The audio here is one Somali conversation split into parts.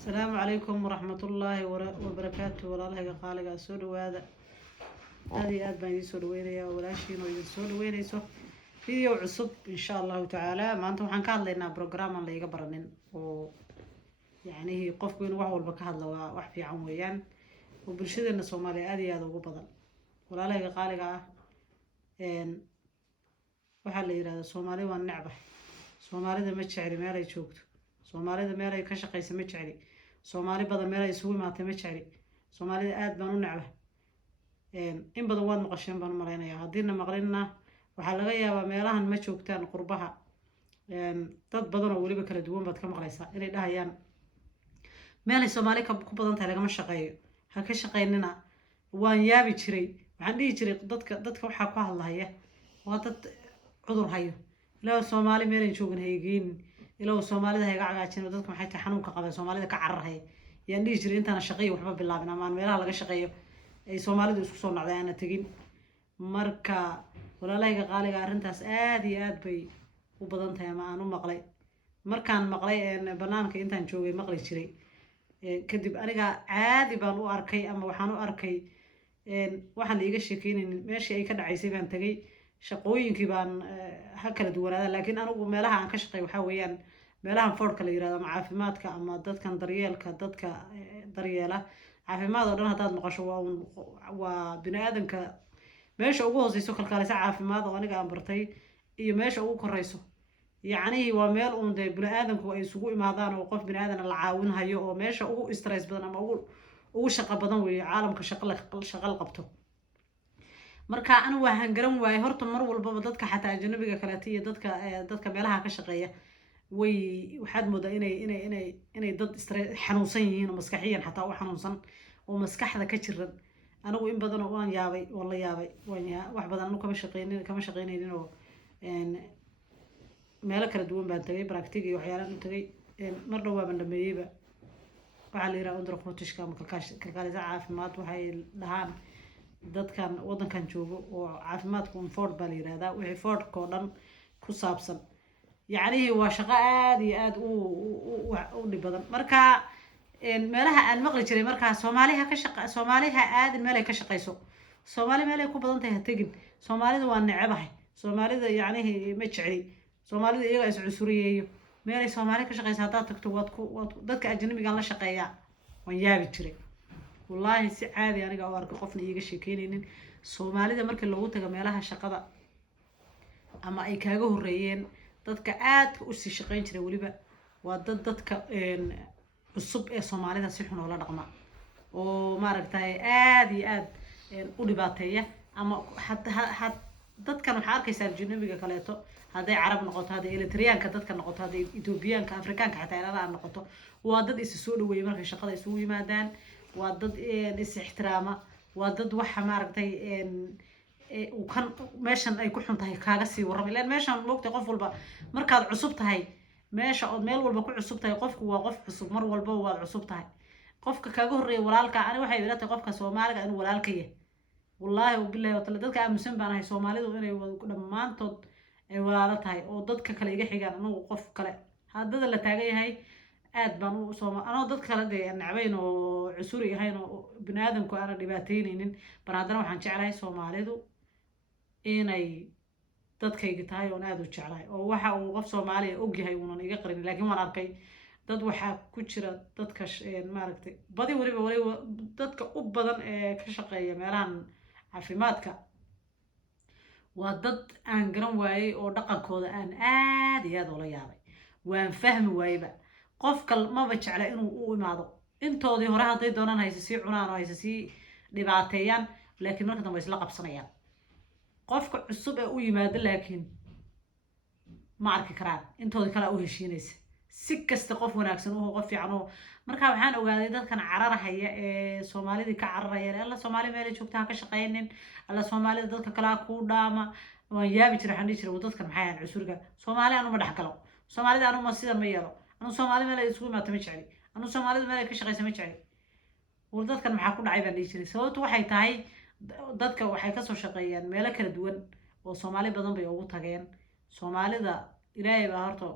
السلام عليكم ورحمة الله وبركاته. والله قالك سود هذا هذه بان يسود وينيا ولا شيء يسود وينيسو فيديو عصب إن شاء الله تعالى. ما أنتم حنكال لنا برنامج اللي يقبرنين يعني هي قف بين وعول بكهذا وحفي عمويان وبرشدنا الصومالي هذا وقبضا ولا قالك إن وحلا يراد الصومالي والنعبة الصومالي ده متشعري ما لا يشوكت الصومالي ده ما لا يكشق يسمى متشعري الصومالي بدل ما لا يسوي ما تمتشعري الصومالي آد بانو نعبة إن بدو واد مقشين بانو مرينا يا هدينا مغرينا وحلا يا ميلهن ما شوكتان قربها dad badan oo waliba kala duwan baad ka maqlaysaa inay dhahayaan meel Soomaali ka ku badan tahay lagama shaqeeyo ha ka shaqeynina waan yaabi jiray waxaan dhihi jiray dadka waxa ku hadlaya waa dad cudur hayo ilaa Soomaali meel ay joogan hayeen ilaa Soomaalida hayga cagaajin dadka maxay tahay xanuunka qabay Soomaalida ka cararhay yaan dhihi jiray intaan shaqeeyo waxba bilaabin ama meelaha laga shaqeeyo ay Soomaalidu isku soo nacdaan tagin marka walaalahayga qaaliga arintaas aad iyo aad bay u badan tahay ama aan u maqlay markaan maqlay banaanka intaan joogay maqli jiray kadib aniga caadi baan u arkay ama waxaan u arkay waxaan la iga sheekeynaynin meeshii ay ka dhacaysay baan tagay shaqooyinkii baan ha kala duwanaada laakiin anigu meelaha aan ka shaqeey waxa weeyaan meelahan foorka la yiraahdo ama caafimaadka ama dadkan daryeelka dadka daryeela caafimaad oo dhan hadaad maqasho waa bini'aadanka meesha ugu hooseyso kalkaalisa caafimaad oo aniga aan bartay iyo meesha ugu koreyso يعني وميل أون ده بني آدم كوا يسوق إمادان وقف بني آدم العاون هيو وماشى أو استرس بدن أما أو شقة بدن وعالم كشغل قبته مركا أنا وهنجرم وهرت مر والبابضات حتى أجنبي كلاتية ضدك مالها كشقية وحد مدة إني ضد استرس حنوصين ومسكحيا حتى أو حنوصن ومسكح ذا كشر أنا وإن بدن وان يابي والله يابي وان يا واحد بدن أنو كم شقينين إنه meelo kala duwan baan tagay practice iyo waxyaalaha u tagay mar dhow baan dhameeyayba waxa la yiraahdo androqotishka ama kalkaalisa caafimaad waxay dhahaan dadkan wadankan joogo oo caafimaadku ford baa la yiraahdaa wixii ford ko dhan ku saabsan yacni waa shaqo aad iyo aad u dhib badan marka meelaha aan maqli jiray marka Soomaaliha aad meel ay ka shaqeyso Soomaali meel ay ku badan tahay tagin Soomaalida waa nacabahay Soomaalida yacni ma jeceli Soomaalida iyaga is cusuriyeeyo meel ay Soomaali ka shaqeysaa hadaad tagto waad dadka ajnabiga la shaqeeyaa waan yaabi jiray wallahi si caadi aniga oo arko qofna iiga sheekeynaynin Soomaalida markii loogu tago meelaha shaqada ama ay kaaga horeeyeen dadka aad u sii shaqeyn jiray waliba waa dadka cusub ee Soomaalida si xun oo la dhaqma oo maaragtay aad iyo aad u dhibaateeya ama dadkan waxa arkaysaa ajnabiga kaleeto haday carab noqoto haday Eritreanka dadka noqoto haday Ethiopianka Afrikaanka xataa ilaa aan noqoto waa dad is soo dhaweeyay markay shaqada isugu yimaadaan waa dad is ixtiraama waa dad waxa maaragtay uu kan meeshan ay ku xun tahay kaaga sii waram ilaa meeshan moogtay qof walba markaad cusub tahay meesha oo meel walba ku cusub tahay qofku waa qof cusub mar walba waa cusub tahay qofka kaaga horeeyay walaalka ani waxay ila tahay qofka Soomaaliga inuu walaalka yahay والله وبالله وطلع دتك أمسن بأنا هاي سومالي وإني لما أنتظ ولا تهاي أو دتك كلا يجي حاجة أنا وقف كلا هذا اللي تاجي هاي أد بنو سوما أنا دتك كلا دي النعبين وعسوري هاي بني آدم كو أنا دباتين إن برادنا وحنشعل هاي سومالي دو إني دتك يجي هاي ونادو تشعل هاي أو واحد وقف سومالي أوجي هاي ونن يقرن لكن ما نركي dad waxa ku jira dadka maaragtay badi waliba dadka u badan ee ka shaqeeya meelahan caafimaadka waa dad aan garan waayay oo dhaqankooda aan aad iyo aad ula yaabay waan fahmi waayba qofka maba jecla inuu u imaado intoodii hore haday doonaan haysa si cunaan oo haysa si dhibaateeyaan laakiin marka dambe isla qabsanayaan qofka cusub ee u yimaado laakiin ma arki karaan intoodii kala u heshiinaysa si kasta qof wanaagsan oo qof fiican oo marka waxaan ogaaday dadkan cararahaya ee Soomaalida ka cararaya alla Soomaali meel ay joogtaan ka shaqeeynin alla Soomaalida dadka kala ku dhaama waan yaabi jiray waxaan dhihi jiray dadkan maxay ahaan cusuriga Soomaali aanu ma dhaxgalo Soomaalida aanu ma sidan ma yeelo aanu Soomaali meel ay isugu imaatay ma jeceli aanu Soomaalida meel ay ka shaqeeysan ma jeceli dadkan maxaa ku dhacay baan dhihi jiray sababtu waxay tahay dadka waxay ka soo shaqeeyaan meelo kala duwan oo Soomaali badan bay ugu tageen Soomaalida إلهي بهرتو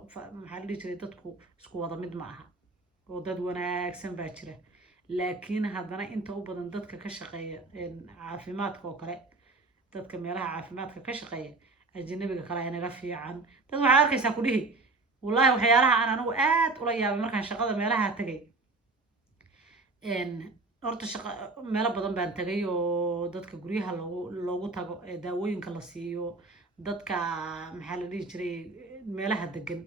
محل جري تدكو سكوا ضميد معها oo dad wanaagsan baa jira laakiin haddana inta u badan dadka ka shaqeeya caafimaadka oo kale dadka meelaha caafimaadka ka shaqeeya ajnabiga kale ay naga fiican dad waxaa arkaysaa ku dhihi wallaahi waxyaalaha aan anigu aad ula yaabay markaan shaqada meelaha tagay horta shaqa meelo badan baan tagay oo dadka guryaha loogu tago ee daawooyinka la siiyo dadka maxaa la dhihi jiray meelaha degan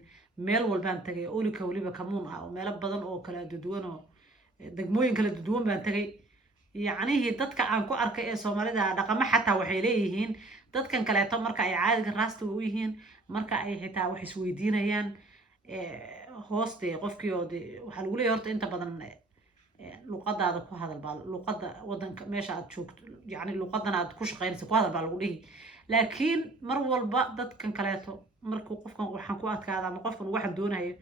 meel walbaan tagay olika weliba kamuun ah oo meelo badan oo kala duwan oo degmooyin kala duwan baan tagay yacnihii dadka aan ku arkay ee soomaalida dhaqamo xataa waxay leeyihiin dadkan kaleeto marka ay caadiga raastiga u yihiin marka ay xitaa wax isweydiinayaan hooste qofkii oo waxaa lagu leeyahay horta inta badan luqadaada ku hadal baa luqada wadanka meesha aad joogto yacni luqadan aad ku shaqeynaysa ku hadal baa lagu dhihi laakiin mar walba dadkan kaleeto markuu qofkan waxaan ku adkaada ama qofkan waxaan doonayo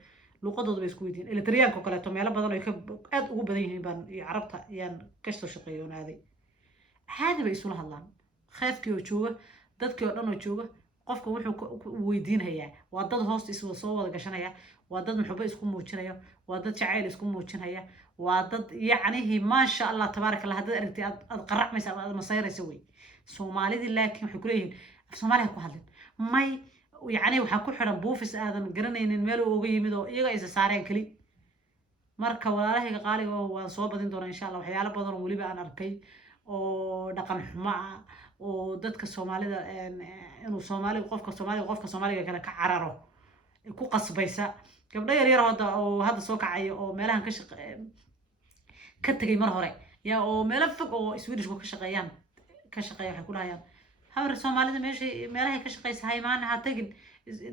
luqadooda bay isku weydiin eletriyaanka kaleeto meelo badan oo aad ugu badan yihiin baan iyo carabta ayaan kasoo shaqeeyoonaaday caadi bay isula hadlaan kheefkii oo jooga dadkii oo dhan oo jooga qofka wuxuu weydiinayaa waa dad hoosta soo wada gashanaya waa dad muxubo isku muujinaya waa dad jacayl isku muujinaya waa dad yacnihii maasha allah tabaaraka allah haddaad aragtay aad qaracmaysa ama aad masayraysa wey soomaalidii laakiin waxay ku leeyihiin af soomaaliya ku hadlin may yacni waxaa ku xiran buufis aadan garanaynin meel uu uga yimid oo iyaga isa saareen keli marka walaalahayga qaaliga waan soo badin doonaa insha allah waxyaalo badan oo weliba aan arkay oo dhaqan xumo ah oo dadka soomaalida inuu qofka soomaaliga kale ka cararo ku qasbaysa gabdho yaryar oo hadda soo kacaya oo meelahan ka tegay mar hore yaa oo meelo fog oo swedishku ka shaqeeya waxay ku dhahayaan habar soomaalida meelahay ka shaqeysa haymaan ha tagin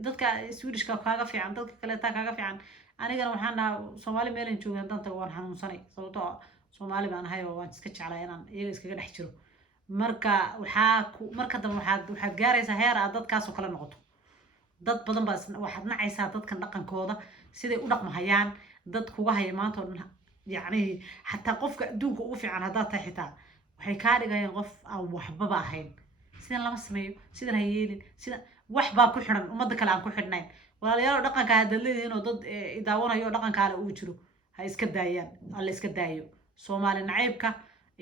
dadka swedishka kaaga fiican dadka kaleeta kaaga fiican anigana waxaan dhahaa soomaali meelan jooga haddaan tago waan xanuunsanay sababtoo soomaali baan ahay oo waan iska jeclaa inaan iyaga iskaga dhex jiro marka marka dambe waxaad gaaraysaa heer aad dadkaasoo kale noqoto dad badan baa waxaad nacaysaa dadkan dhaqankooda siday u dhaqmahayaan dad kuga haya maanta oo dhan yacni xataa qofka adduunka ugu fiican haddaad tahay xitaa waxay kaa dhigayaan qof aan waxbaba ahayn sidan lama sameeyo sidan ha yeelin sida wax baa ku xidhan ummadda kale aan ku xidhnayn walaalayaal dhaqanka haddaad leedihiin oo dad idaawanayo dhaqankaale uu jiro ha iska daayaan alla iska daayo soomaali nacaybka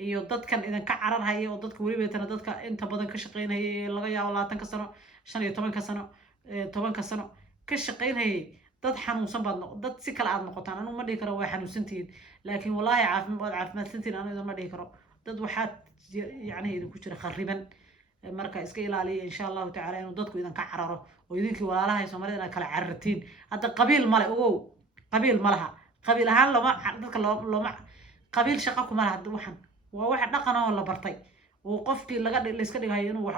iyo dadkan idinka cararhaya oo dadka welibeetana dadka inta badan ka shaqeynaya ee laga yaabo 20 sano 15 sano 10 sano ka shaqeynayay dad xanuunsan baad dad si kale aad noqotaan anu ma dhihi karo waa xanuunsantihiin laakiin wallaahi caafimaadsantiin anu idin ma dhihi karo dad waxaad yacni idinku jira khariban marka iska ilaaliya insha allahu tacaala inuu dadku idinka cararo oo idinkii walaalahay soomaalida inaad kala carartiin hadda qabiil male ogow qabiil ma laha qabiil ahaan dadka looma qabiil shaqo kuma laha waxan waa wax dhaqan oo la bartay oo qofkii la iska dhigayo inuu wax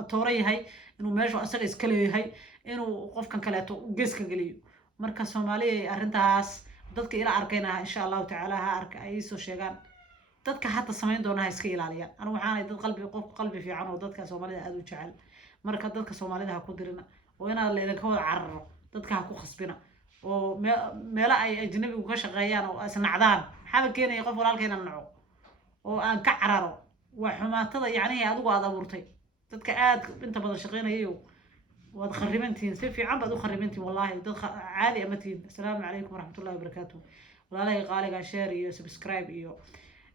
atooro yahay inuu meeshu asaga iska leeyahay inuu qofkan kaleeto geeska geliyo marka soomaaliya arrintaas dadka ila arkayna insha allahu tacaala ha arka ay soo sheegaan dadka hadda samayn doona ha iska ilaaliyaan anigu waxaanay dad qalbi fiican oo dadka soomaalida aad u jecel marka dadka soomaalida ha ku dirina oo inaad leedan ka wada cararo dadka ha ku khasbina oo meelo ay ajnabigu ka shaqeeyaan oo isnacdaan maxaa keenaya qof walaalkeena naco oo aan ka cararo waa xumaatada yacni adigu aad abuurtay dadka aad inta badan shaqeynayo waad kharibantiin si fiican baad u kharibantiin wallahi dad caadi ama tiin assalaamu calaykum waraxmatullahi wabarakaatuh walaalahay qaaliga share iyo subscribe iyo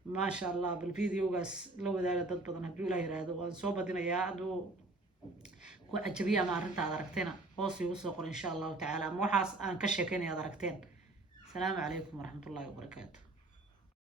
ما شاء الله بالفيديو قاس لو ذا ضد بدنا هدول هذا وصوب بدنا يا عدو كعجبية ما رنت على دركتنا وصي وصقر إن شاء الله تعالى موحص أن كشكين يا دركتين السلام عليكم ورحمة الله وبركاته.